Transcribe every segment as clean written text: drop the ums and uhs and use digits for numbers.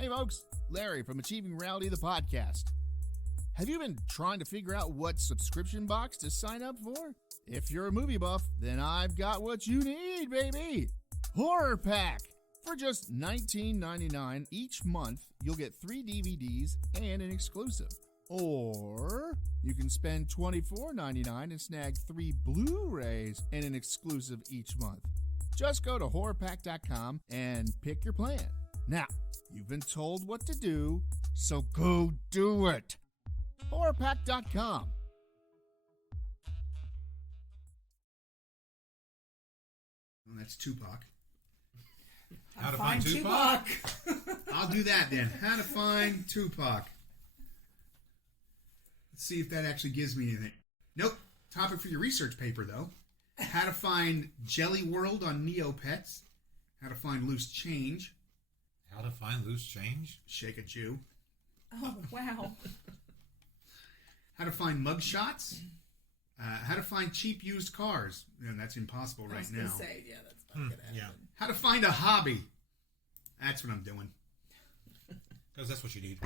Hey folks, Larry from Achieving Reality, the podcast. Have you been trying to figure out what subscription box to sign up for? If you're a movie buff, then I've got what you need, baby! Horror Pack! For just $19.99 each month, you'll get 3 DVDs and an exclusive. Or you can spend $24.99 and snag 3 Blu-rays and an exclusive each month. Just go to horrorpack.com and pick your plan. Now, you've been told what to do, so go do it. horrorpack.com. Well, that's Tupac. How to find Tupac? I'll do that then. How to find Tupac. Let's see if that actually gives me anything. Nope. Topic for your research paper, though. How to find Jelly World on Neopets. How to find loose change. How to find loose change? Shake a Jew. Oh, wow. How to find mugshots. How to find cheap used cars. And that's impossible right now. I was going to say, yeah, that's not going to happen. Yeah. How to find a hobby. That's what I'm doing. Because that's what you need.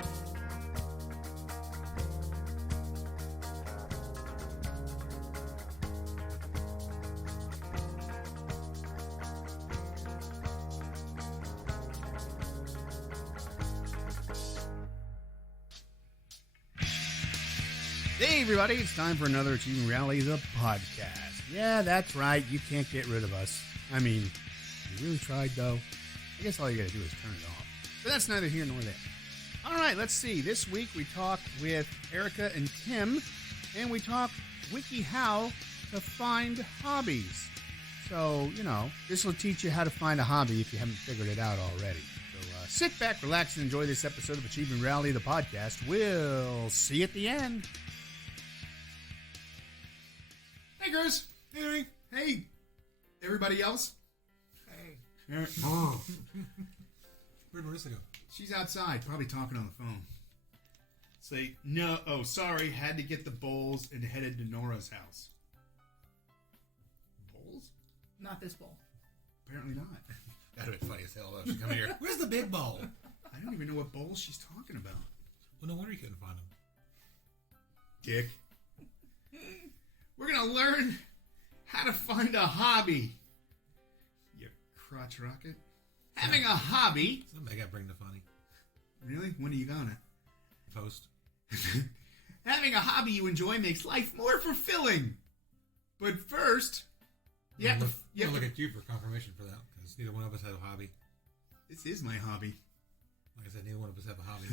Hey everybody, it's time for another Achieving Reality, the podcast. Yeah, that's right, you can't get rid of us. I mean, you really tried though. I guess all you gotta do is turn it off. But that's neither here nor there. Alright, let's see. This week we talk with Erica and Tim, and we talk WikiHow to find hobbies. So, this will teach you how to find a hobby if you haven't figured it out already. So sit back, relax, and enjoy this episode of Achieving Reality, the podcast. We'll see you at the end. Hey, Chris. Hey. Hey. Everybody else? Hey. Where'd Marissa go? She's outside, probably talking on the phone. Say, no, oh, sorry, had to get the bowls and headed to Nora's house. Bowls? Not this bowl. Apparently not. That'd have been funny as hell though. She come in here. Where's the big bowl? I don't even know what bowls she's talking about. Well, no wonder you couldn't find them. Dick. We're going to learn how to find a hobby. You crotch rocket. Having a hobby. Somebody got to bring the funny. Really? When are you gonna? Post. Having a hobby you enjoy makes life more fulfilling. But first, you have to look at you for confirmation for that, because neither one of us have a hobby. This is my hobby. Like I said, neither one of us have a hobby.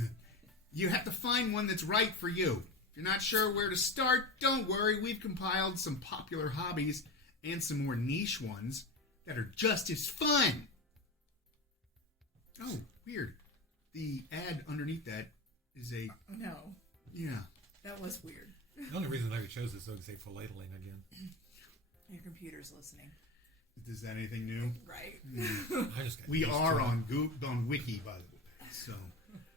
You have to find one that's right for you. If you're not sure where to start, don't worry. We've compiled some popular hobbies and some more niche ones that are just as fun. Oh, weird. The ad underneath that is a... No. Yeah. That was weird. The only reason Larry chose this so he can say philatling again. Your computer's listening. Is that anything new? Right. I just got We used are to it. on Wiki, by the way. So...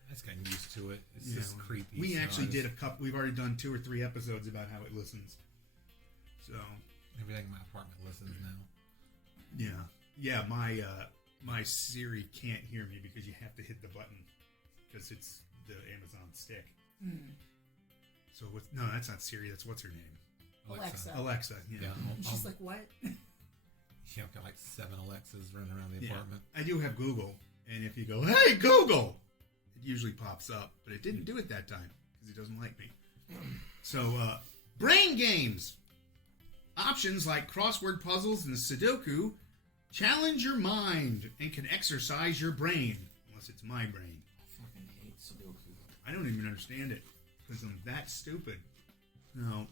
I just got used to it. It's just creepy. We so actually did a couple... We've already done 2 or 3 episodes about how it listens. So... Everything in my apartment listens now. Yeah. Yeah, my Siri can't hear me because you have to hit the button because it's the Amazon stick. So no, that's not Siri. That's what's her name? Alexa. Yeah. She's like, what? Yeah, I've got like 7 Alexas running around the apartment. I do have Google, and if you go, "Hey Google," it usually pops up, but it didn't do it that time because it doesn't like me. So, brain games. Options like crossword puzzles and Sudoku challenge your mind and can exercise your brain. Unless it's my brain. I fucking hate Sudoku. I don't even understand it because I'm that stupid. No.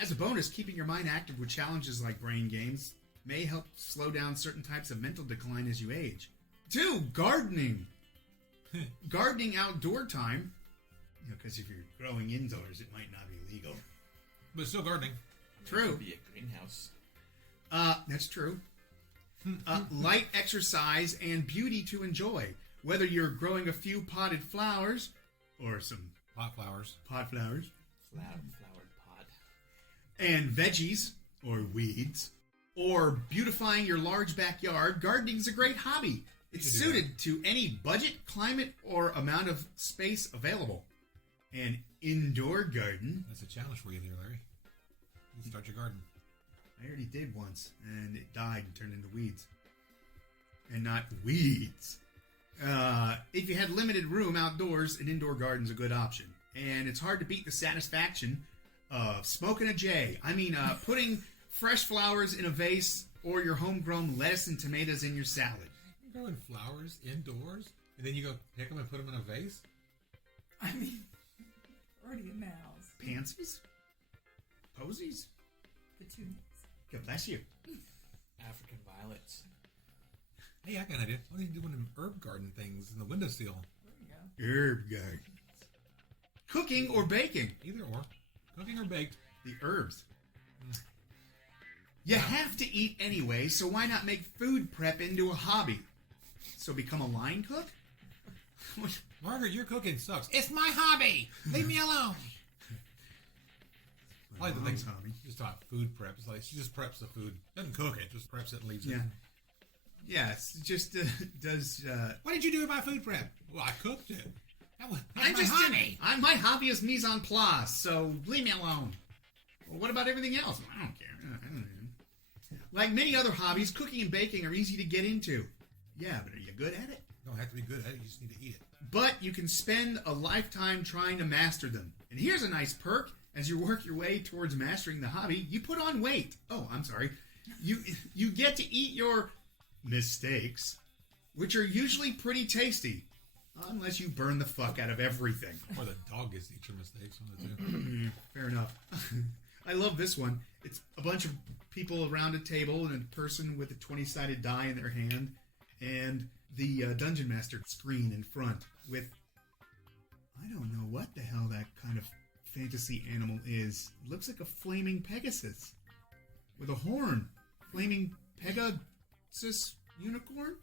As a bonus, keeping your mind active with challenges like brain games may help slow down certain types of mental decline as you age. 2, gardening. Gardening outdoor time. Because if you're growing indoors, it might not be legal. But it's still gardening. True. It could be a greenhouse. That's true. Light exercise and beauty to enjoy. Whether you're growing a few potted flowers or some Pot flowers. pot flowers Flowered pod. and veggies or weeds or beautifying your large backyard, gardening's a great hobby. It's You can do suited to any budget, climate, or amount of space available. An indoor garden. That's a challenge for you there, Larry. You can start your garden. I already did once, and it died and turned into weeds. And not weeds. If you had limited room outdoors, an indoor garden's a good option. And it's hard to beat the satisfaction of smoking a J. Putting fresh flowers in a vase or your homegrown lettuce and tomatoes in your salad. You're growing flowers indoors, and then you go pick them and put them in a vase? I mean, already in the house. Pansies? Posies? Petunias. God bless you. African violets. Hey, I got an idea. What are you doing in herb garden things in the windowsill? There you go. Herb gardens. Cooking or baking? Either or. Cooking or baked. The herbs. You have to eat anyway, so why not make food prep into a hobby? So become a line cook? Margaret, your cooking sucks. It's my hobby. Leave me alone. I like the mom's thing. hobby. Just taught food prep. It's like she just preps the food. Doesn't cook it. Just preps it and leaves it. Yeah. Yeah, it's just does. What did you do with my food prep? Well, I cooked it. That's I my just hobby. my hobby is mise en place, so leave me alone. Well, what about everything else? I don't care. I don't know. Like many other hobbies, cooking and baking are easy to get into. Yeah, but are you good at it? You don't have to be good at it. You just need to eat it. But you can spend a lifetime trying to master them. And here's a nice perk. As you work your way towards mastering the hobby, you put on weight. Oh, I'm sorry. You get to eat your mistakes, which are usually pretty tasty. Unless you burn the fuck out of everything. Or the dog gets to eat your mistakes. One of the two. Fair enough. I love this one. It's a bunch of people around a table and a person with a 20-sided die in their hand and the Dungeon Master screen in front with, I don't know what the hell that kind of fantasy animal is. It looks like a flaming Pegasus with a horn. Flaming Pegasus unicorn?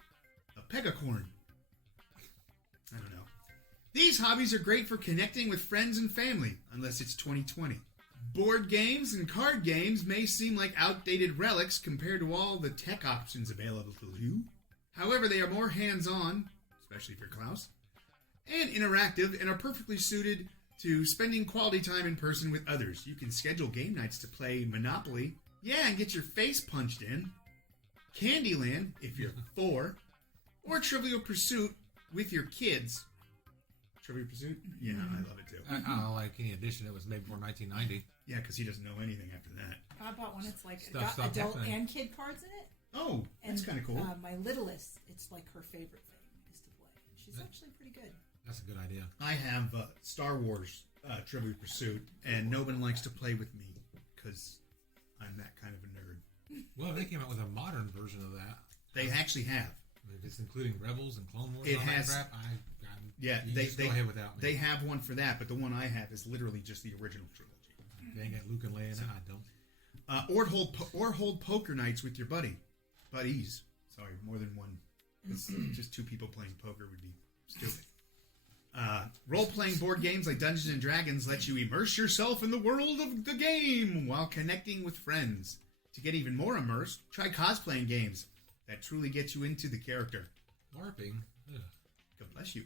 A Pegacorn. I don't know. These hobbies are great for connecting with friends and family, unless it's 2020. Board games and card games may seem like outdated relics compared to all the tech options available to you. However, they are more hands-on, especially if you're Klaus, and interactive, and are perfectly suited to spending quality time in person with others. You can schedule game nights to play Monopoly, and get your face punched in, Candyland, if you're 4, or Trivial Pursuit with your kids. Trivial Pursuit? Yeah, I love it too. I don't like any edition that was made before 1990. Yeah, because he doesn't know anything after that. I bought one. It's like Stuff got stopped adult happening. and kid cards in it. Oh, that's And kind of cool. My littlest, it's like her favorite thing is to play. She's actually pretty good. That's a good idea. I have Star Wars Trivial Pursuit, and no one likes to play with me because I'm that kind of a nerd. Well, they came out with a modern version of that. They actually have. If it's including Rebels and Clone Wars It and all has- that crap, Yeah, you just go ahead without me. They have one for that, but the one I have is literally just the original trilogy. They ain't got Luke and Leia now. I don't. Or hold poker nights with your buddies. Sorry, more than one. Just two people playing poker would be stupid. Role-playing board games like Dungeons and Dragons let you immerse yourself in the world of the game while connecting with friends. To get even more immersed, try cosplaying games that truly get you into the character. LARPing. Ugh, God bless you.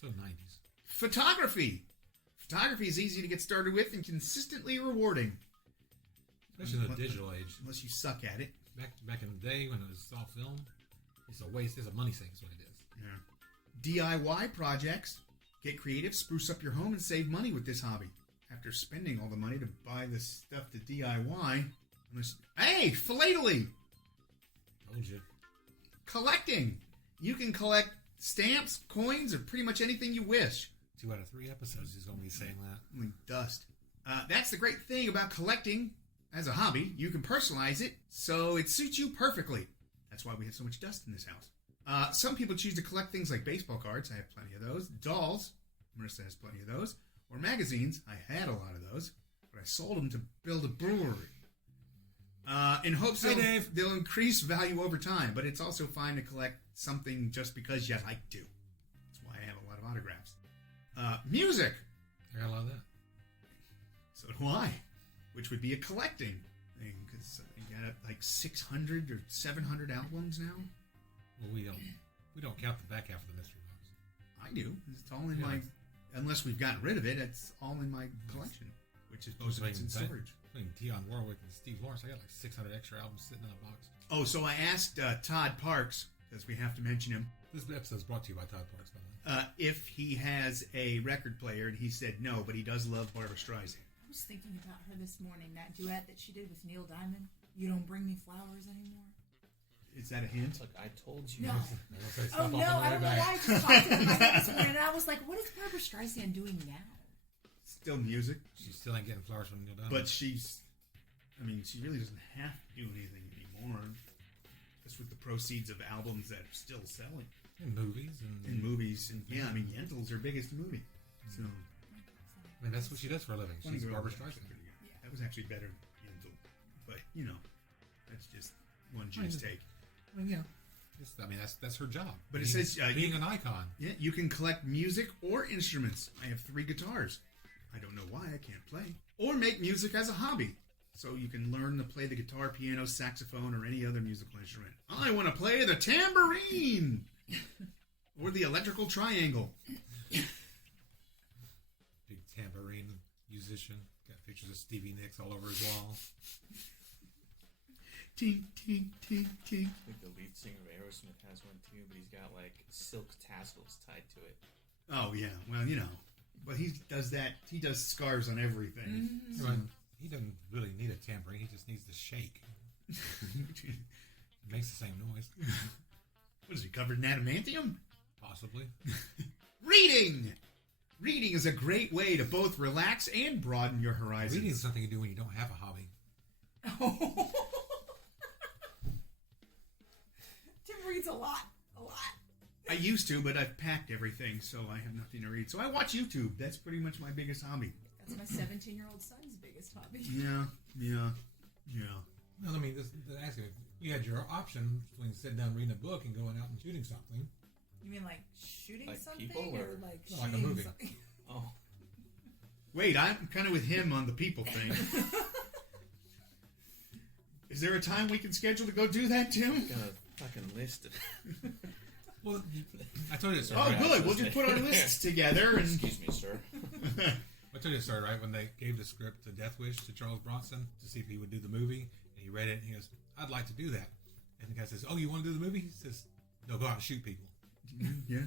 so 90s. Photography. Photography is easy to get started with and consistently rewarding. Especially in the digital age. Unless you suck at it. Back in the day when it was all film, it's a waste. It's a money sink is what it is. Yeah. DIY projects. Get creative, spruce up your home, and save money with this hobby. After spending all the money to buy the stuff to DIY... Hey! Philately! Told you. Collecting. You can collect stamps, coins, or pretty much anything you wish. 2 out of 3 episodes he's going to be saying that. Like dust. That's the great thing about collecting as a hobby. You can personalize it, so it suits you perfectly. That's why we have so much dust in this house. Some people choose to collect things like baseball cards. I have plenty of those. Dolls. Marissa has plenty of those. Or magazines. I had a lot of those. But I sold them to build a brewery. In hopes they'll increase value over time. But it's also fine to collect something just because you like to. That's why I have a lot of autographs. Music. I got a lot of that. So do I. Which would be a collecting thing. Because you got like 600 or 700 albums now. Well, we don't We don't count the back half of the mystery box. I do. It's all in my... Unless we've gotten rid of it, it's all in my collection, which is most of it's in storage. Between Dionne Warwick and Steve Lawrence, I got like 600 extra albums sitting in a box. Oh, so I asked Todd Parks, because we have to mention him, This episode is brought to you by Todd Parks, by the way. if he has a record player, and he said no, but he does love Barbra Streisand. I was thinking about her this morning, that duet that she did with Neil Diamond. You don't bring me flowers anymore. Is that a hint? Look, I told you. No. Oh, no, I don't know why I just popped into my head this morning. And I was like, what is Barbra Streisand doing now? Still music. She still ain't getting flowers from Neil Diamond. But she really doesn't have to do anything anymore. Just with the proceeds of albums that are still selling. in movies. In movies. And yeah, I mean, Yentl's her biggest movie. So, I mean, that's what she does for a living. She's Barbra Streisand. Yeah. That was actually better than Yentl. But, you know, that's just one Jew's take. I mean, yeah. That's her job. But it says... being an icon. Yeah, you can collect music or instruments. I have 3 guitars. I don't know why I can't play. Or make music as a hobby. So you can learn to play the guitar, piano, saxophone, or any other musical instrument. I want to play the tambourine! Or the electrical triangle. Big tambourine musician. Got pictures of Stevie Nicks all over his wall. Tink, tink, tink, tink. I think the lead singer of Aerosmith has one too, but he's got like silk tassels tied to it. Oh, yeah. Well, you know. But he does that. He does scarves on everything. Mm-hmm. So, he doesn't really need a tambourine. He just needs to shake. It makes the same noise. What is he, covered in adamantium? Possibly. Reading! Reading is a great way to both relax and broaden your horizons. Reading is something you do when you don't have a hobby. Tim reads a lot. I used to, but I've packed everything, so I have nothing to read. So I watch YouTube. That's pretty much my biggest hobby. That's my 17-year-old son's biggest hobby. Yeah. Well, I mean, asking if you had your option between sitting down reading a book and going out and shooting something. You mean like shooting Like something? people, Or or- like No, like a shooting movie. something? Oh, Wait, I'm kind of with him on the people thing. Is there a time we can schedule to go do that, Tim? got a fucking list. Well, I told you it Oh, started. good. We'll just put our lists together and... Excuse me, sir. I told you it started right when they gave the script to Death Wish to Charles Bronson to see if he would do the movie. And he read it and he goes, "I'd like to do that." And the guy says, "Oh, you want to do the movie?" He says, "No, go out and shoot people." Yeah.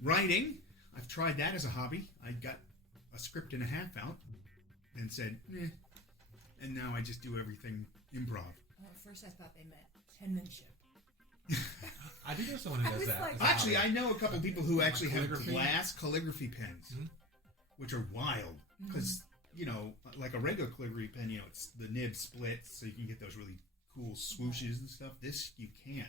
Writing. I've tried that as a hobby. I got a script and a half out and said, and now I just do everything improv. Well, at first I thought they meant penmanship. I do know someone who I does was that. like- as a Actually, hobby. I know a couple people who actually have Calligraphy? glass calligraphy pens, which are wild. Because, you know, like a regular calligraphy pen, you know, it's the nib splits, so you can get those really cool swooshes and stuff. This, you can't.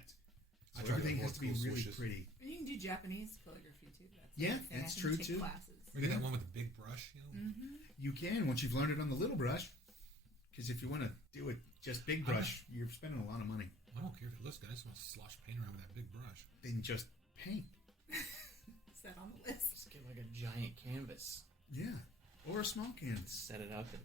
So I tried everything the has to be cool really swooshes. pretty. And you can do Japanese calligraphy too. That's Yeah, another thing. that's I can true, take too. Classes. Or get that one with the big brush, you know? You can once you've learned it on the little brush. Because if you want to do it just big brush, you're spending a lot of money. I don't care if it looks good. I just want to slosh paint around with that big brush. Then just paint. Is that on the list? Just get like a giant canvas, Yeah. Or a small canvas. set it up, and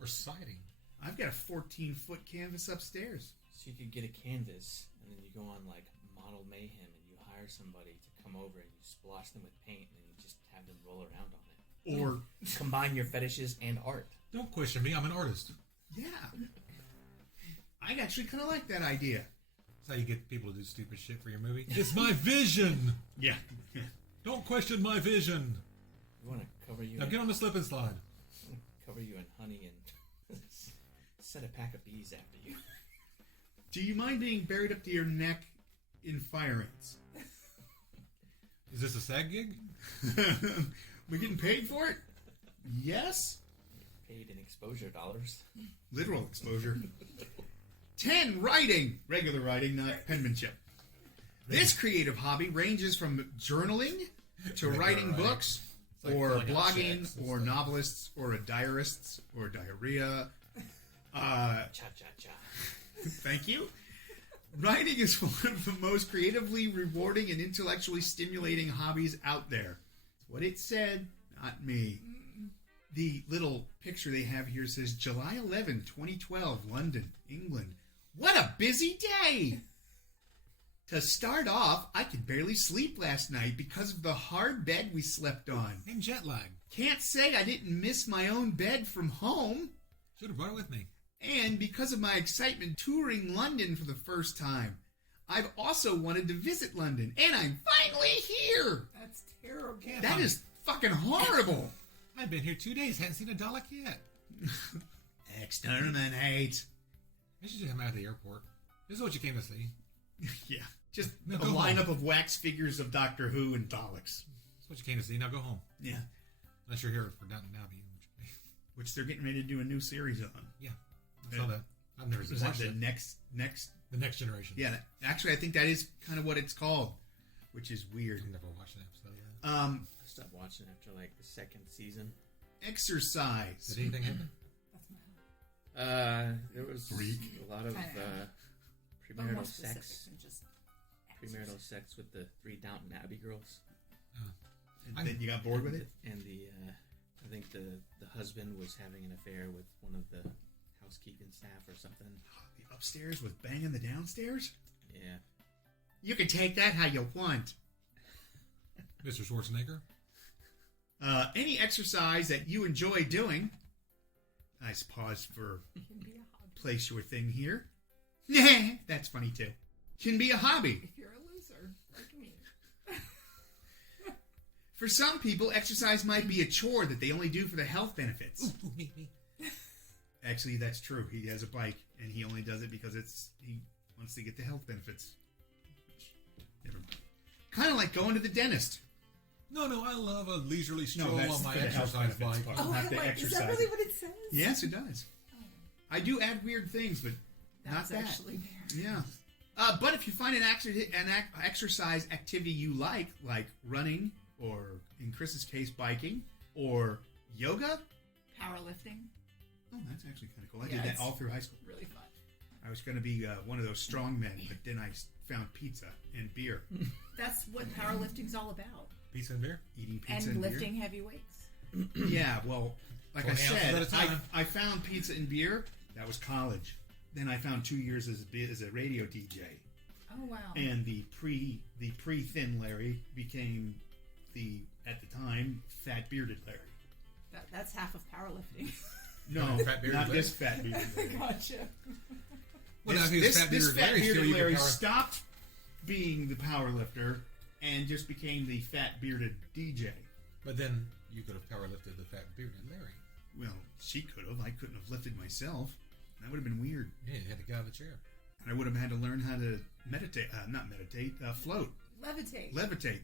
Or siding. I've got a 14-foot canvas upstairs. so you could get a canvas, and then you go on like Model Mayhem, and you hire somebody to come over and you splash them with paint, and then you just have them roll around on it. Or, Combine your fetishes and art. Don't question me. I'm an artist. yeah. I actually kind of like that idea. That's how you get people to do stupid shit for your movie. It's my vision. Yeah. Don't question my vision. We want to cover you. Now get on the slip and slide. Cover you in honey and set a pack of bees after you. Do you mind being buried up to your neck in fire ants? Is this a SAG gig? We getting paid for it? Yes. Paid in exposure dollars. Literal exposure. 10. Writing. Regular writing, not penmanship. This creative hobby ranges from journaling to Regular writing writing. books, like or filling out blogging, checks and or stuff. novelists, or diarists, or diarrhea. Cha cha cha. Thank you. Writing is one of the most creatively rewarding and intellectually stimulating hobbies out there. It's what it said, not me. The little picture they have here says July 11, 2012, London, England. What a busy day! To start off, I could barely sleep last night because of the hard bed we slept on. And jet lag. Can't say I didn't miss my own bed from home. Should have brought it with me. And because of my excitement touring London for the first time. I've also wanted to visit London, and I'm finally here. That's terrible. That is fucking horrible. I've been here 2 days, hadn't seen a Dalek yet. Exterminate. I should just come out of the airport. This is what you came to see. Yeah, just No, a go lineup home. of wax figures of Doctor Who and Daleks. That's what you came to see. Now go home. Yeah, Unless you're here for Downton Abbey. which they're getting ready to do a new series on. Yeah, I saw that. I've never Is that watched the it. next? The Next Generation. Yeah, actually, I think that is kind of what it's called, which is weird. I've never watched an episode of that. I stopped watching after like the second season. Exercise. Did anything happen? That's my hobby. There was Freak. a lot of But more premarital specific sex. than just Premarital sex with the 3 Downton Abbey girls. And then you got bored with it? And I think the husband was having an affair with one of the housekeeping staff or something. The upstairs was banging the downstairs? Yeah. You can take that how you want. Mr. Schwarzenegger? Any exercise that you enjoy doing. Nice pause for can be a hobby. place your thing here. Nah, that's funny too. Can be a hobby. If you're a loser, like me. For some people, exercise might be a chore that they only do for the health benefits. Ooh, me. Actually, that's true. He has a bike, and he only does it because he wants to get the health benefits. Kind of like going to the dentist. No, I love a leisurely stroll that's on my for the health exercise benefits bike. part. Oh, Not the wait, is exercise. that really what it says? Yes, it does. I do add weird things, but That's not that. actually there. Yeah. But if you find an exercise activity you like running, or in Chris's case, biking, or yoga, Powerlifting, oh, that's actually kind of cool. I Yeah, did that it's all through high school. really fun. I was going to be one of those strong men, but then I found pizza and beer. That's what powerlifting's all about. Pizza and beer? Eating pizza And and lifting heavy weights. beer. Yeah, well, like I 20 ounces said, at a time. I found pizza and beer. That was college. Then I found 2 years as a radio DJ. Oh, wow. And the pre-thin Larry became at the time, fat bearded Larry. That's half of powerlifting. No, Fat bearded not Larry? this fat bearded Larry. Gotcha. Well, now, if he was fat This bearded fat Larry, still bearded you could Larry power. stopped being the power lifter and just became the fat bearded DJ. But then you could have power lifted the fat bearded Larry. Well, she could have. I couldn't have lifted myself. That would have been weird. Yeah, you had to get out of the chair. And I would have had to learn how to meditate. Float. Levitate. Levitate.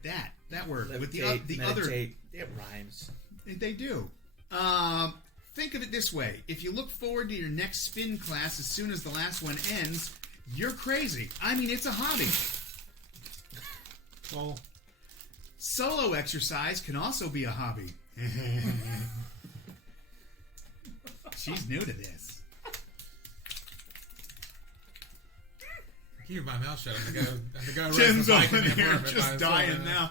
That word. With the Levitate, other. meditate, it rhymes. They do. Think of it this way. If you look forward to your next spin class as soon as the last one ends, you're crazy. I mean, it's a hobby. Well, Solo exercise can also be a hobby. She's new to this. keep my mouth shut. I'm the guy riding Jen's the bike over in the there apartment by just himself dying right now.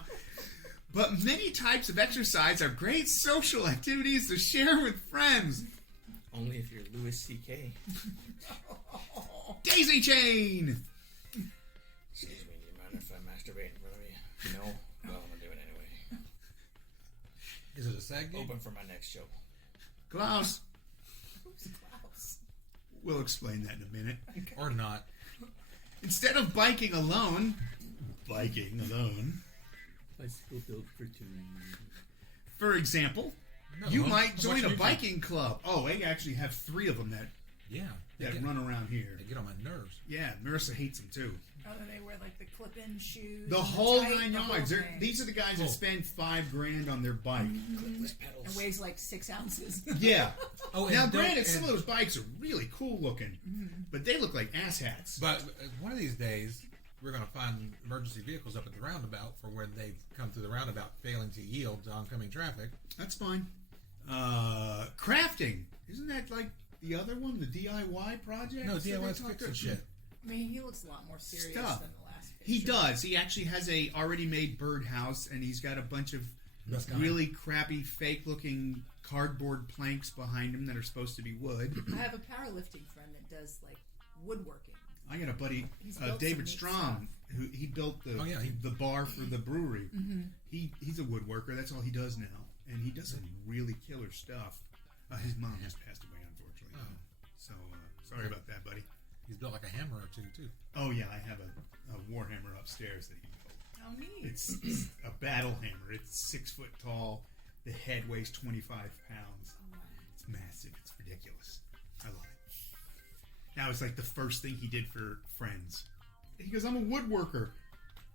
But many types of exercise are great social activities to share with friends. Only if you're Louis C.K. Daisy chain! Excuse me, do you mind if I masturbate in front of you? No? Well, I'm going to do it anyway. Is it a SAG gig? Open for my next show. Klaus. Who's Klaus? We'll explain that in a minute. Or not. Instead of biking alone, Bicycle built for two. for example, No, you I'm might join watching a YouTube. biking club. Oh, they actually have 3 of them Yeah. They that get, run around here. they get on my nerves. Yeah, Marissa hates them too. Oh, and they wear like the clip-in shoes. The and whole tight, 9 the whole yards. thing. These are the guys that Oh. spend $5,000 on their bike. Clipless It pedals. weighs like 6 ounces. Yeah. Oh, Now, and don't- granted, some and- of those bikes are really cool looking, but they look like asshats. But one of these days, we're going to find emergency vehicles up at the roundabout for when they've come through the roundabout failing to yield to oncoming traffic. That's fine. Crafting. Isn't that like the other one, the DIY project? No, that they DIY's talked fixing about? shit. I mean, he looks a lot more serious Stuff. than the last picture. He does. He actually has a already made birdhouse, and he's got a bunch of Best kind. really crappy, fake-looking cardboard planks behind him that are supposed to be wood. I have a powerlifting friend that does like woodworking. I got a buddy, He's built David some neat Strom, who he built the bar for the brewery. He's a woodworker. That's all he does now, and he does some really killer stuff. His mom just passed away, unfortunately. So sorry about that, buddy. He's built like a hammer or two, too. Oh yeah, I have a warhammer upstairs that he built. How neat. It's a battle hammer. It's 6 foot tall. The head weighs 25 pounds. Oh, wow. It's massive. It's ridiculous. I love it. Now it's like the first thing he did for friends. He goes, I'm a woodworker.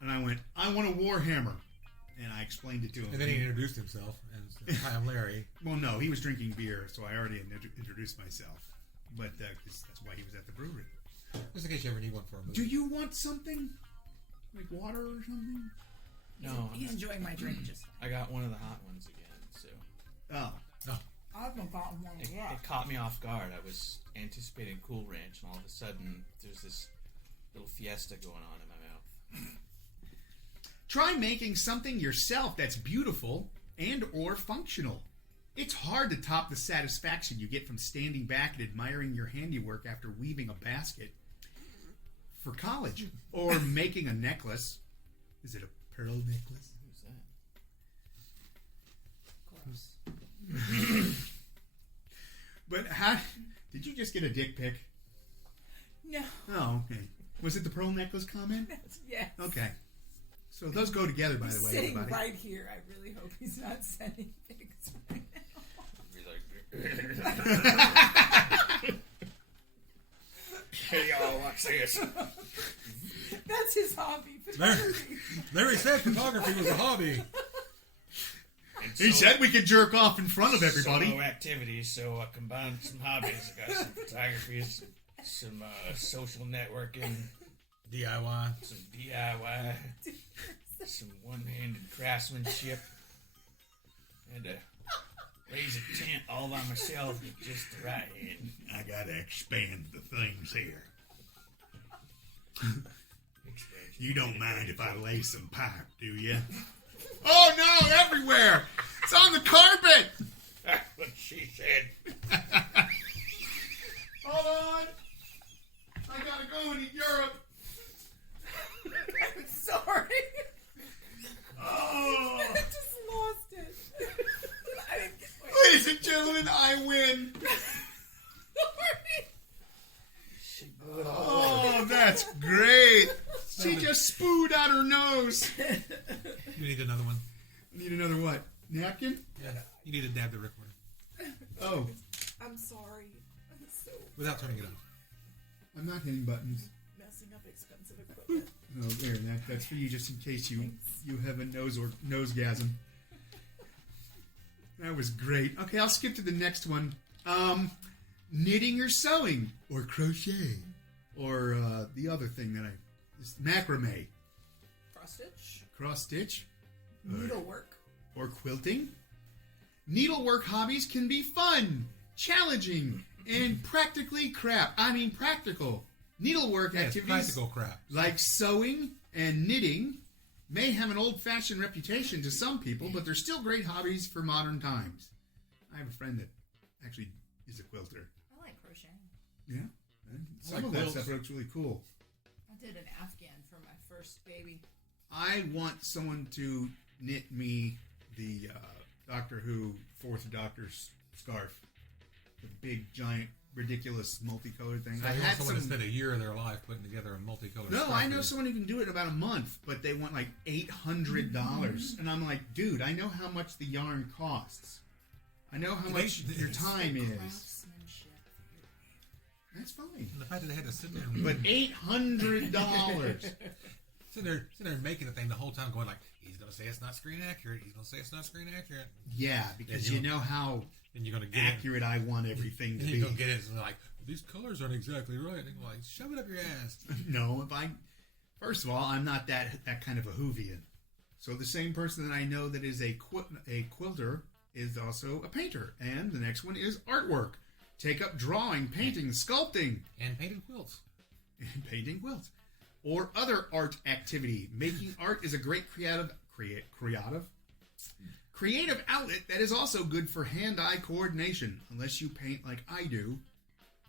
And I went, I want a warhammer. And I explained it to him. And then he introduced himself and said, hi, I'm Larry. Well, no, he was drinking beer, so I already had introduced myself. But that's why he was at the brewery. Just in case you ever need one for a movie. Do you want something? Like water or something? No, He's enjoying my drink just fine. I got one of the hot ones again, so Oh. I haven't gotten one it yet. caught me off guard. I was anticipating Cool Ranch, and all of a sudden, there's this little fiesta going on in my mouth. Try making something yourself that's beautiful and or functional. It's hard to top the satisfaction you get from standing back and admiring your handiwork after weaving a basket for college or making a necklace. Is it a pearl necklace? Who's that? Close. But how did you just get a dick pic? No. Oh, okay. Was it the pearl necklace comment? Yes. Okay. So those go together, by the way, Sitting everybody. right here. I really hope he's not sending pics right now. Hey y'all, watch this. That's his hobby. Photography. Larry said photography was a hobby. He said we could jerk off in front of everybody. Solo activities, so I combined some hobbies. I got some photography, some social networking, DIY. some DIY, some one-handed craftsmanship, and raise a tent all by myself with just the right hand. I gotta expand the things here. You don't mind if I lay some pipe, do you? Oh no, everywhere! It's on the carpet! That's what she said. Hold on! I gotta go into Europe! I'm sorry. Oh! I just lost it. I didn't get Ladies and gentlemen, I win! Oh, that's great! She just spooed out her nose! You need another one. Need another what? Napkin? Yeah. You need to dab the recorder. Oh, I'm sorry. I'm so Without turning it off. I'm not hitting buttons. messing up expensive equipment. Oh, there, that's for you just in case you have a nosegasm. That was great. Okay, I'll skip to the next one. Knitting or sewing or crochet or the other thing that is macrame, cross stitch, Needlework. or quilting. Needlework hobbies can be fun, challenging, and practical. Needlework Yes, activities practical crap. like sewing and knitting may have an old-fashioned reputation to some people, but they're still great hobbies for modern times. I have a friend that actually is a quilter. I like crocheting. Yeah. And some like of that quilts. stuff looks really cool. I did an Afghan for my first baby. I want someone to knit me the Doctor Who Fourth Doctor's scarf. The big, giant, ridiculous, multicolored thing. So I you want had someone to some... spend a year of their life putting together a multicolored No, scarf I know for someone who can do it in about a month, but they want like $800. And I'm like, dude, I know how much the yarn costs. I know how much your time is. Craftsmanship. That's fine. And the fact that they had to sit there and But $800. sit there making the thing the whole time going like, he's going to say it's not screen accurate. He's going to say it's not screen accurate. Yeah, because Yeah, you know how And you're going to get accurate I want everything to it. And be. you go get it. And they're like, these colors aren't exactly right. And you're like, shove it up your ass. No, first of all, I'm not that kind of a Whovian. So the same person that I know that is a quilter is also a painter. And the next one is artwork. Take up drawing, painting, sculpting, And painted quilts. and painting quilts. Or other art activity. Making art is a great creative outlet that is also good for hand-eye coordination. Unless you paint like I do,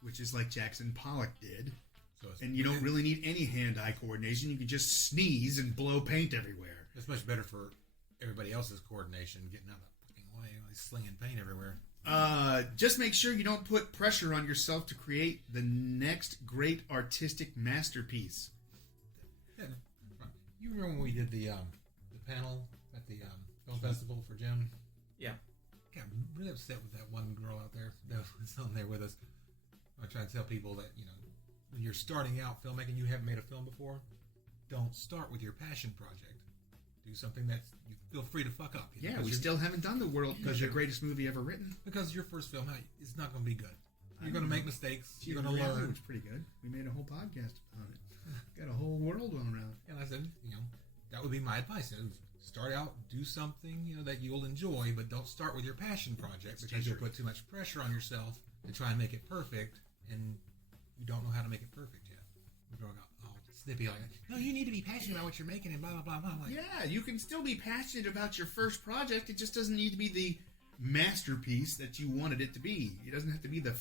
which is like Jackson Pollock did. And you don't really need any hand-eye coordination. You can just sneeze and blow paint everywhere. It's much better for everybody else's coordination, getting out of the fucking way, like slinging paint everywhere. Just make sure you don't put pressure on yourself to create the next great artistic masterpiece. Yeah. You remember when we did the panel at the film festival for Jim? Yeah. Got really upset with that one girl out there that was on there with us. I try to tell people that, when you're starting out filmmaking, you haven't made a film before, don't start with your passion project. Do something that you feel free to fuck up. Yeah, we still haven't done the greatest movie ever written. Because your first film, it's not going to be good. You're going to make mistakes. You're going to Reality learn. was pretty good. We made a whole podcast about it. Got a whole world going around. And I said, that would be my advice. Start out, do something, that you'll enjoy, but don't start with your passion project because you'll put too much pressure on yourself to try and make it perfect, and you don't know how to make it perfect yet. We're growing up all snippy like, no, you need to be passionate about what you're making and blah, blah, blah, blah. Like, yeah, you can still be passionate about your first project. It just doesn't need to be the masterpiece that you wanted it to be. It doesn't have to be the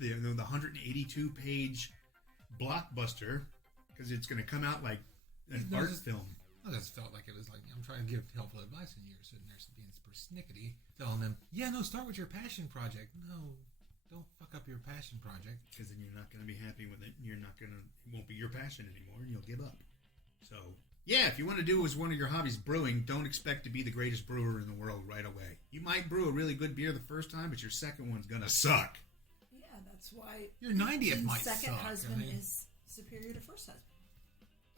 182-page blockbuster because it's going to come out like an art film. I just felt like it was like, I'm trying to give helpful advice and you're sitting there being persnickety, telling them, start with your passion project. No, don't fuck up your passion project. Because then you're not going to be happy with it. It won't be your passion anymore and you'll give up. So, yeah, if you want to do as one of your hobbies brewing, don't expect to be the greatest brewer in the world right away. You might brew a really good beer the first time, but your second one's going to suck. Yeah, that's why your 90th might second suck. husband is superior to first husband.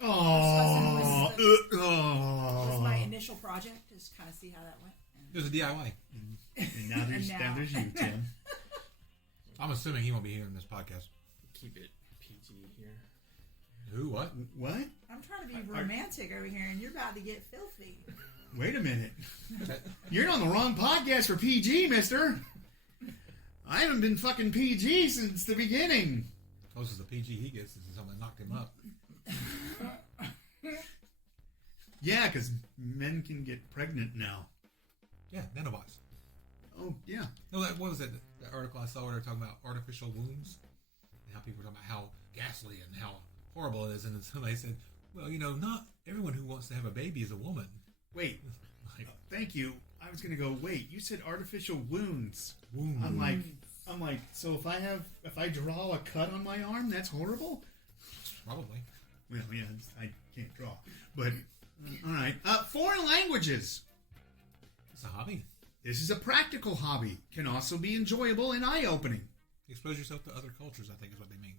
Oh, was my initial project. Just kind of see how that went. It was a DIY. And now there's you, Tim. I'm assuming he won't be hearing this podcast. Keep it PG here. Who? What? What? I'm trying to be romantic over here, and you're about to get filthy. Wait a minute. You're on the wrong podcast for PG, mister. I haven't been fucking PG since the beginning. Closest to PG he gets is someone knocked him up. Yeah, because men can get pregnant now. Yeah, nanobots. Oh, yeah. No, what was it? The article I saw where they were talking about artificial wombs and how people were talking about how ghastly and how horrible it is. And then somebody said, well, not everyone who wants to have a baby is a woman. Wait. Thank you. I was going to go, wait, you said artificial wounds. Wounds. I'm like, so if I draw a cut on my arm, that's horrible? Probably. Well, yeah, I can't draw. But, all right. Foreign languages. It's a hobby. This is a practical hobby. Can also be enjoyable and eye-opening. Expose yourself to other cultures, I think is what they mean.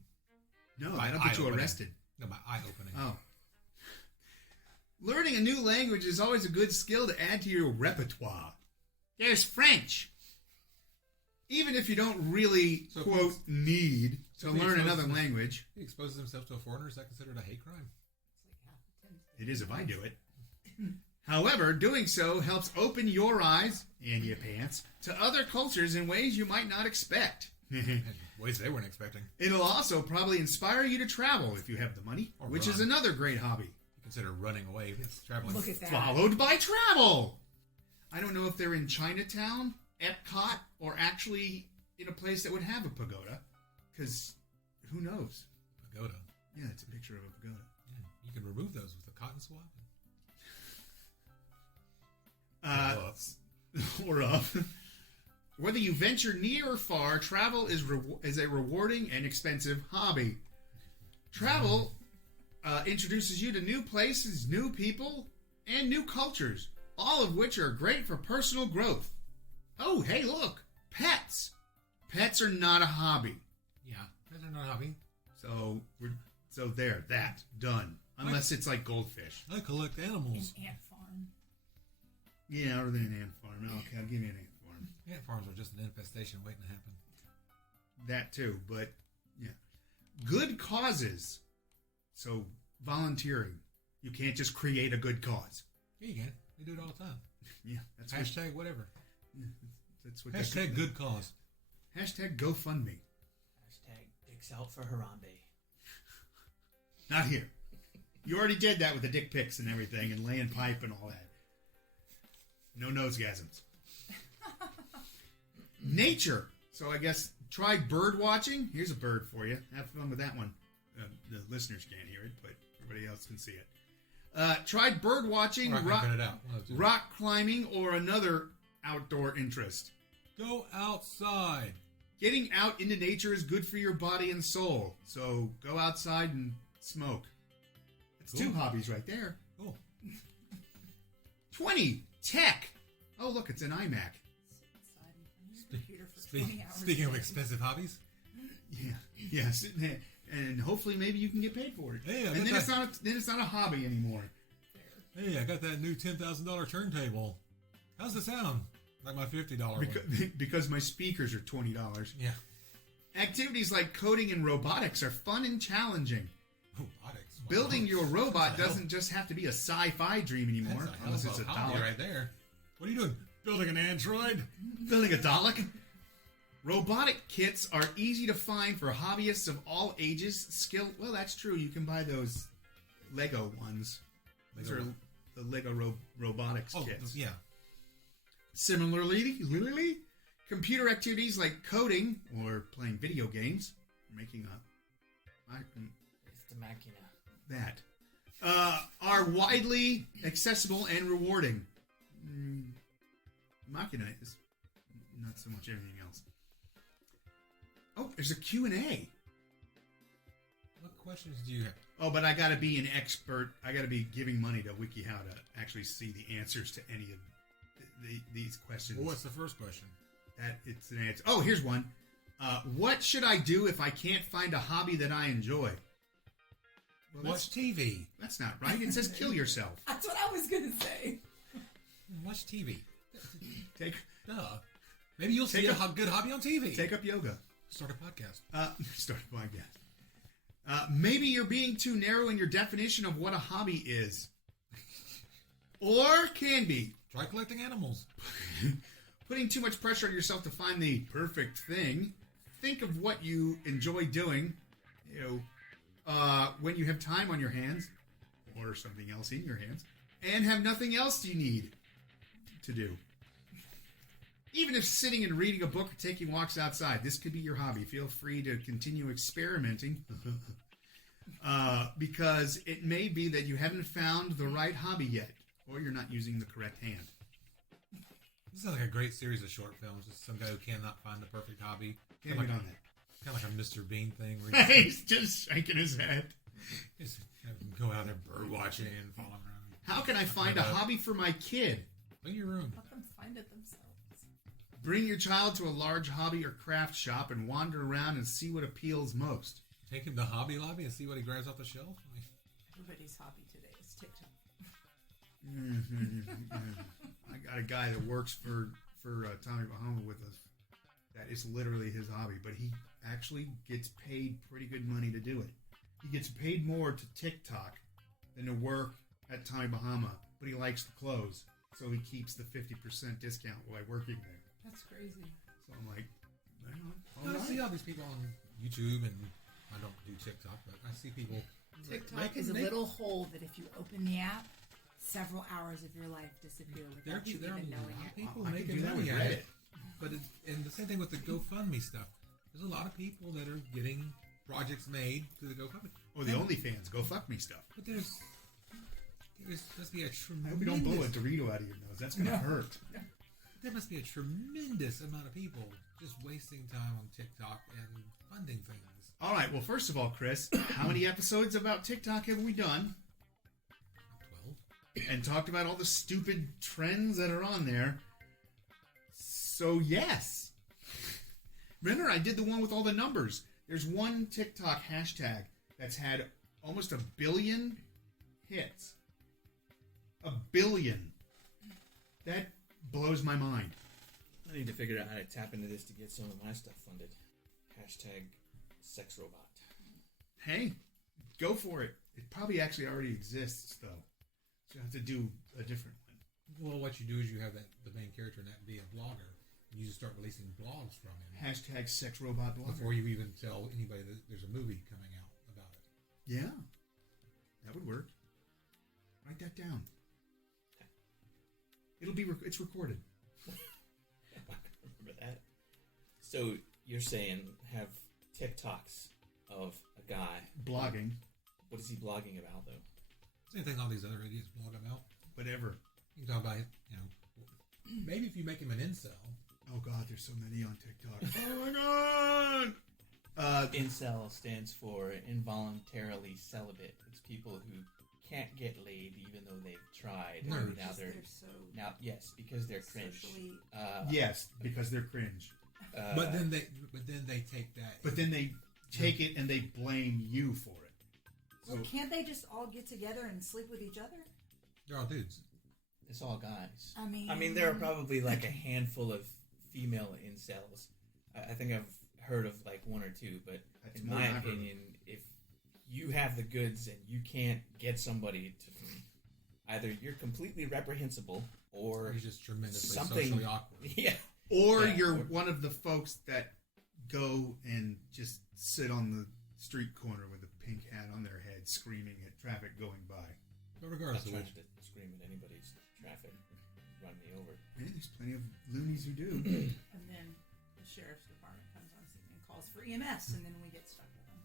No, that'll get you arrested. No, by eye-opening. Oh. Learning a new language is always a good skill to add to your repertoire. There's French. Even if you don't really, quote, need to learn another language. He exposes himself to a foreigner. Is that considered a hate crime? It is if I do it. However, doing so helps open your eyes, and your pants, to other cultures in ways you might not expect. Ways they weren't expecting. It'll also probably inspire you to travel if you have the money, which is another great hobby. You consider running away with traveling. Look at that. Followed by travel. I don't know if they're in Chinatown, Epcot, or actually in a place that would have a pagoda, because who knows? Pagoda. Yeah, it's a picture of a pagoda. Yeah, you can remove those with a cotton swab. Or up. Whether you venture near or far, travel is a rewarding and expensive hobby. Travel introduces you to new places, new people, and new cultures, all of which are great for personal growth. Oh, hey, look, pets. Pets are not a hobby. Yeah, pets are not a hobby. So there, that done. Unless it's like goldfish. I collect animals. An ant farm. Yeah, other than an ant farm. Okay, I'll give you an ant farm. Ant farms are just an infestation waiting to happen. That too, but yeah. Good causes. So volunteering. You can't just create a good cause. Yeah, you can. They do it all the time. Yeah, that's hashtag whatever. Yeah, that's what. Hashtag good cause. Hashtag GoFundMe. Hashtag dicks out for Harambe. Not here. You already did that with the dick pics and everything, and laying pipe and all that. No nosegasms. Nature. So I guess try bird watching. Here's a bird for you. Have fun with that one. The listeners can't hear it, but everybody else can see it. Tried bird watching, Or I can rock, cut it out. One of the two. rock climbing, or another outdoor interest. Go outside. Getting out into nature is good for your body and soul. So go outside and smoke. That's Cool. 2 hobbies right there. Cool. 20. Tech. Oh, look, it's an iMac. Sit inside in front of your computer for 20 hours. Speaking a of day. expensive hobbies, Yeah. Yes. And hopefully maybe you can get paid for it. Hey, I and got then that. it's not a hobby anymore. Hey, I got that new $10,000 turntable. How's it sound? Like my $50 one. Because my speakers are $20. Yeah. Activities like coding and robotics are fun and challenging. Robotics. Wow. Building your robot That's a hell- doesn't just have to be a sci-fi dream anymore, That's a hell unless of it's a hobby Dalek. right there. What are you doing? Building an android? Building a Dalek? Robotic kits are easy to find for hobbyists of all ages. Well, that's true. You can buy those Lego ones. Those Lego are what? the Lego robotics Oh, kits. yeah. Similarly, computer activities like coding or playing video games, making It's the machina. that, are widely accessible and rewarding. Machina is not so much anything else. Oh, there's a Q&A. What questions do you have? Oh, but I gotta be an expert. I gotta be giving money to WikiHow to actually see the answers to any of these questions. Well, what's the first question? That it's an answer. Oh, here's one. What should I do if I can't find a hobby that I enjoy? Well, Watch TV. that's not right. It says kill yourself. That's what I was going to say. Watch TV. Take Duh. Maybe you'll see Take a good hobby on TV. take up yoga. Start a podcast. Start a podcast. Maybe you're being too narrow in your definition of what a hobby is, or can be. Try collecting animals. Putting too much pressure on yourself to find the perfect thing. Think of what you enjoy doing, when you have time on your hands, or something else in your hands, and have nothing else you need to do. Even if sitting and reading a book or taking walks outside, this could be your hobby. Feel free to continue experimenting, because it may be that you haven't found the right hobby yet, or you're not using the correct hand. This sounds like a great series of short films. It's some guy who cannot find the perfect hobby. Can't Kind get of on like a Mr. Bean thing where that. you He's just shaking his head. just have him go out there bird watching and following around. How can I find a hobby for my kid? Look at your room. Let them find it themselves. Bring your child to a large hobby or craft shop and wander around and see what appeals most. Take him to Hobby Lobby and see what he grabs off the shelf. Everybody's hobby today is TikTok. I got a guy that works for Tommy Bahama with us. That is literally his hobby, but he actually gets paid pretty good money to do it. He gets paid more to TikTok than to work at Tommy Bahama, but he likes the clothes, so he keeps the 50% discount while working there. That's crazy. So I'm like, I see all these people on YouTube, and I don't do TikTok, but I see people. TikTok is a little hole that if you open the app, several hours of your life disappear without you There are even a knowing lot of it. people I can making do that money with at Reddit. it. But and the same thing with the GoFundMe stuff. There's a lot of people that are getting projects made through the GoFundMe. or the OnlyFans, go fuck me stuff. But there must be a I tremendous. hope you don't blow a Dorito out of your nose. That's gonna hurt. There must be a tremendous amount of people just wasting time on TikTok and funding things. All right. Well, first of all, Chris, how many episodes about TikTok have we done? 12. And talked about all the stupid trends that are on there. So yes. Remember, I did the one with all the numbers. There's one TikTok hashtag that's had almost 1 billion hits. 1 billion. That blows my mind. I need to figure out how to tap into this to get some of my stuff funded. Hashtag sex robot. Hey, go for it. It probably actually already exists, though. So you have to do a different one. Well, what you do is you have the main character in that be a blogger. You just start releasing blogs from him Hashtag sex robot blogger. before you even tell anybody that there's a movie coming out about it. Yeah, that would work. Write that down. It's recorded. Remember that? So you're saying have TikToks of a guy Blogging. What is he blogging about, though? Same thing all these other idiots blog about. Whatever. You can talk about, maybe if you make him an incel. Oh God, there's so many on TikTok. Oh my God. Incel stands for involuntarily celibate. It's people who can't get laid even though they've tried. Nerds. Yes, because they're cringe. Socially- Yes, because they're cringe. But then they take that. But then they take it and they blame you for it. Well, can't they just all get together and sleep with each other? They're all dudes. It's all guys. I mean, there are probably like a handful of female incels. I think I've heard of like one or two, but That's in more my than I've heard of. opinion, if you have the goods and you can't get somebody to, either you're completely reprehensible or You're just tremendously something socially awkward. Yeah. Or Yeah, you're or- one of the folks that go and just sit on the street corner with a pink hat on their head screaming at traffic going by. But I'm regardless not of trying which, to scream at anybody's traffic, run me over. Man, there's plenty of loonies who do. And then the sheriff's department comes on scene and calls for EMS, and then we get stuck with them.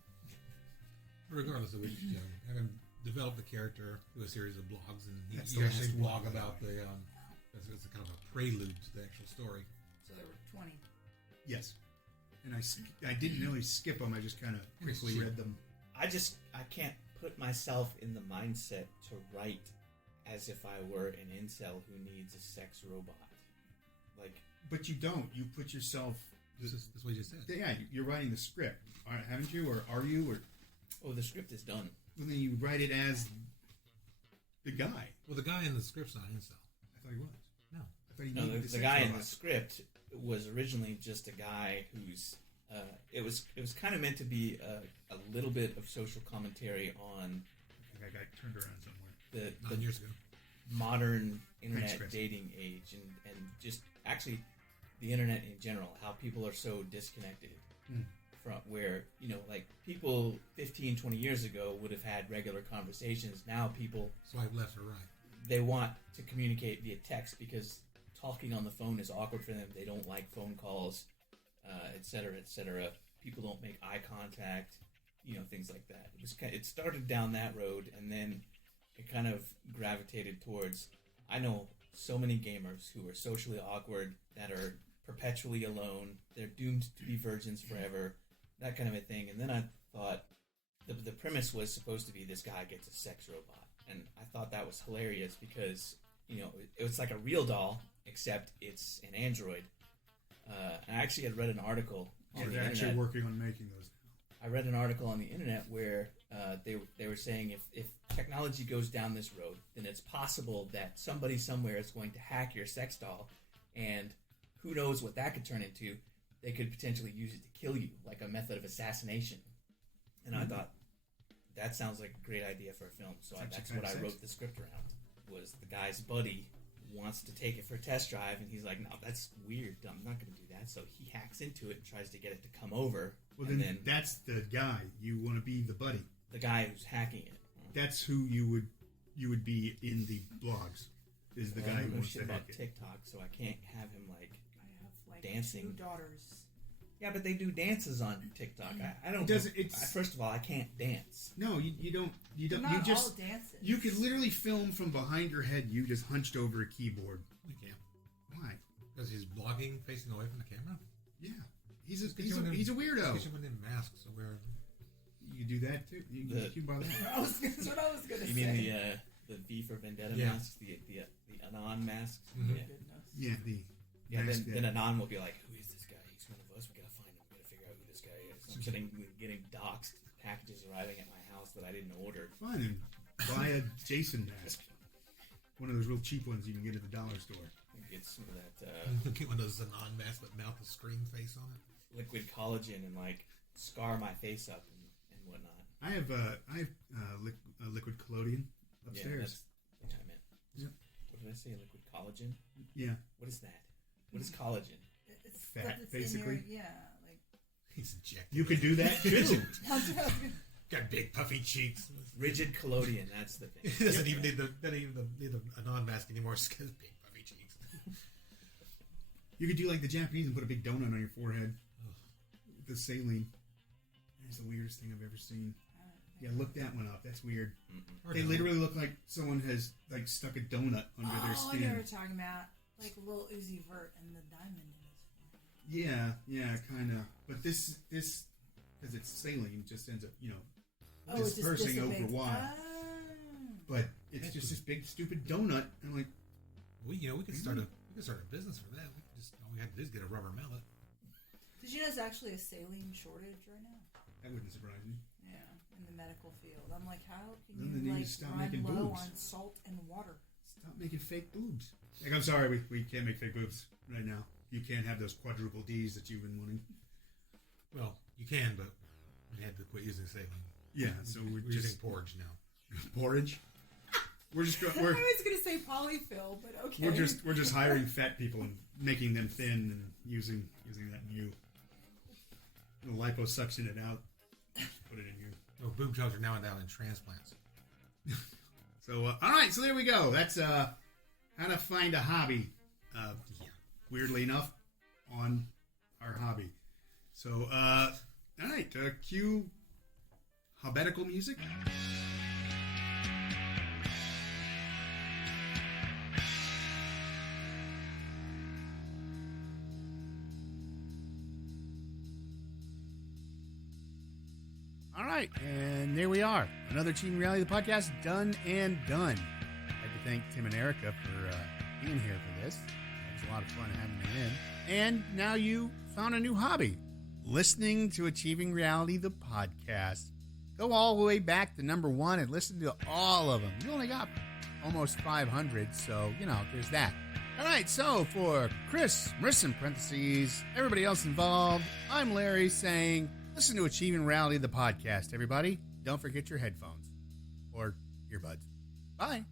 regardless of which, having developed the character through a series of blogs, and That's you the actually last one, blog by the about way. it's a kind of a prelude to the actual story. So there were 20. Yes. And I didn't really skip them. I just kind of quickly read them. I can't put myself in the mindset to write as if I were an incel who needs a sex robot. Like, But you don't. You put yourself... That's what you just said. Yeah, you're writing the script, haven't you? Or are you? Or oh, the script is done. well, then you write it as the guy. Well, the guy in the script's not incel. I thought he was. No. I thought he No, needed the sex guy in the robots. script was originally just a guy who's. It was kind of meant to be a little bit of social commentary on I think I got turned around somewhere. the 9 years ago. modern internet Thanks, Chris. dating age and just actually the internet in general, how people are so disconnected from where, like people 15, 20 years ago would have had regular conversations. Now people, Swipe left or right. they want to communicate via text because talking on the phone is awkward for them. They don't like phone calls, et cetera, et cetera. People don't make eye contact, things like that. It started down that road, and then it kind of gravitated towards, I know so many gamers who are socially awkward, that are perpetually alone, they're doomed to be virgins forever, that kind of a thing. And then I thought, the premise was supposed to be this guy gets a sex robot, and I thought that was hilarious because, it was like a real doll, except it's an android. And I actually had read an article on the They're actually internet. working on making those. I read an article on the internet where they were saying if technology goes down this road, then it's possible that somebody somewhere is going to hack your sex doll, and who knows what that could turn into. They could potentially use it to kill you, like a method of assassination. And I thought, that sounds like a great idea for a film. So that's what I wrote the script around. Was the guy's buddy wants to take it for a test drive, and he's like, no, that's weird. I'm not going to do that. So he hacks into it and tries to get it to come over. Well, and then that's the guy. You want to be the buddy. the guy who's hacking it. That's who you would be in the blogs. Is the I guy don't who know wants shit to hack about it. TikTok, so I can't have him like. I have like Dancing. 2 daughters. Yeah, but they do dances on TikTok. I don't. It doesn't- it's- First of all, I can't dance. No, you don't. You They're don't. not You just. all dances. You could literally film from behind your head. You just hunched over a keyboard. We can't. Why? Because he's blogging facing away from the camera. Yeah, he's a Get you one of he's a them- weirdo. Get you one of them masks so we're... You do that too. You can buy that. That's what I was gonna You say. mean the V for Vendetta Yeah. masks, the Anon masks? Mhm. Yeah. Goodness. Yeah, the. Yeah, mask then that- Anon will be like, "Who is this guy? He's one of us. We gotta find him. We gotta figure out who this guy is." I'm getting doxxed. Packages arriving at my house that I didn't order. Fine, and buy a Jason mask. One of those real cheap ones you can get at the dollar store. Get some of that Get one of those Xenon masks but mount the scream face on it. liquid collagen and like scar my face up and whatnot. I have liquid collodion Yeah, upstairs. that's what I meant. Yep. What did I say? Liquid collagen? Yeah, What is that? What is collagen? It's Fat, stuff that's basically. In your, like He's injected. you could do that too. that's what I was gonna- Got big puffy cheeks. Rigid collodion. That's the thing. He doesn't even need the Anon mask anymore. Just got big puffy cheeks. You could do like the Japanese and put a big donut on your forehead with the saline. It's the weirdest thing I've ever seen. Yeah, look that one up. That's weird. Or They no. literally look like someone has like stuck a donut under their Oh, I know what you're skin. talking about. Like Lil Uzi Vert and the diamond in his Yeah, kind of. But this, because it's saline, just ends up, it just dispersing over dissipates. water. But it's just this big stupid donut. And I'm like, We could start a business for that. All we have to do is get a rubber mallet. Did you know there's actually a saline shortage right now? that wouldn't surprise me. Yeah, in the medical field. I'm like, how can Then they you need to like stop run making low boobs. on salt and water? Stop making fake boobs. Like, I'm sorry, we can't make fake boobs right now. You can't have those quadruple Ds that you've been wanting. Well, you can, but we had to quit using saline. Yeah, so we're We're using just porridge now. porridge. We're just I was gonna say polyfill, but okay. we're just hiring fat people and making them thin and using that new liposuction it out. Just put it in you. Oh, boob jobs are now in transplants. So all right, so there we go. That's how to find a hobby. Weirdly enough, on our hobby. So all right, cue hobbitical music. All right, and there we are. Another Achieving Reality, the podcast, done and done. I'd like to thank Tim and Erica for being here for this. It was a lot of fun having them in. And now you found a new hobby, listening to Achieving Reality, the podcast. Go all the way back to number 1 and listen to all of them. You only got almost 500, so, there's that. All right, so for Chris, Marissa in parentheses, everybody else involved, I'm Larry saying, listen to Achieving Reality, the podcast, everybody. Don't forget your headphones or earbuds. Bye.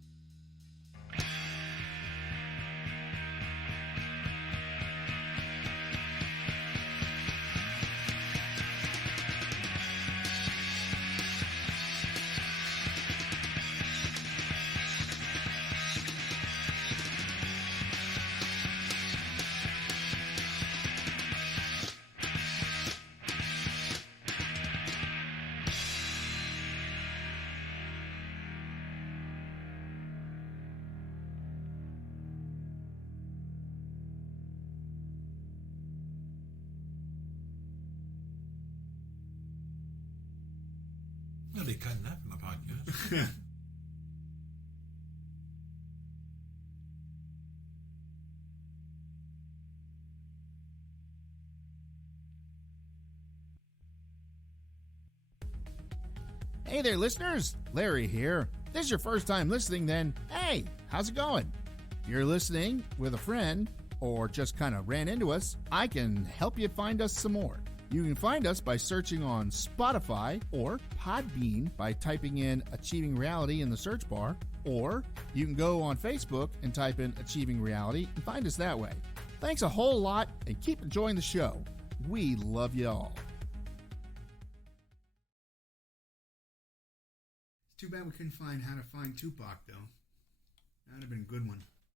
I'll be cutting that from the podcast. Hey there, listeners. Larry here. If this is your first time listening, then hey, how's it going? If you're listening with a friend or just kind of ran into us, I can help you find us some more. You can find us by searching on Spotify or Podbean by typing in Achieving Reality in the search bar, or you can go on Facebook and type in Achieving Reality and find us that way. Thanks a whole lot and keep enjoying the show. We love you all. It's too bad we couldn't find how to find Tupac, though. That would have been a good one.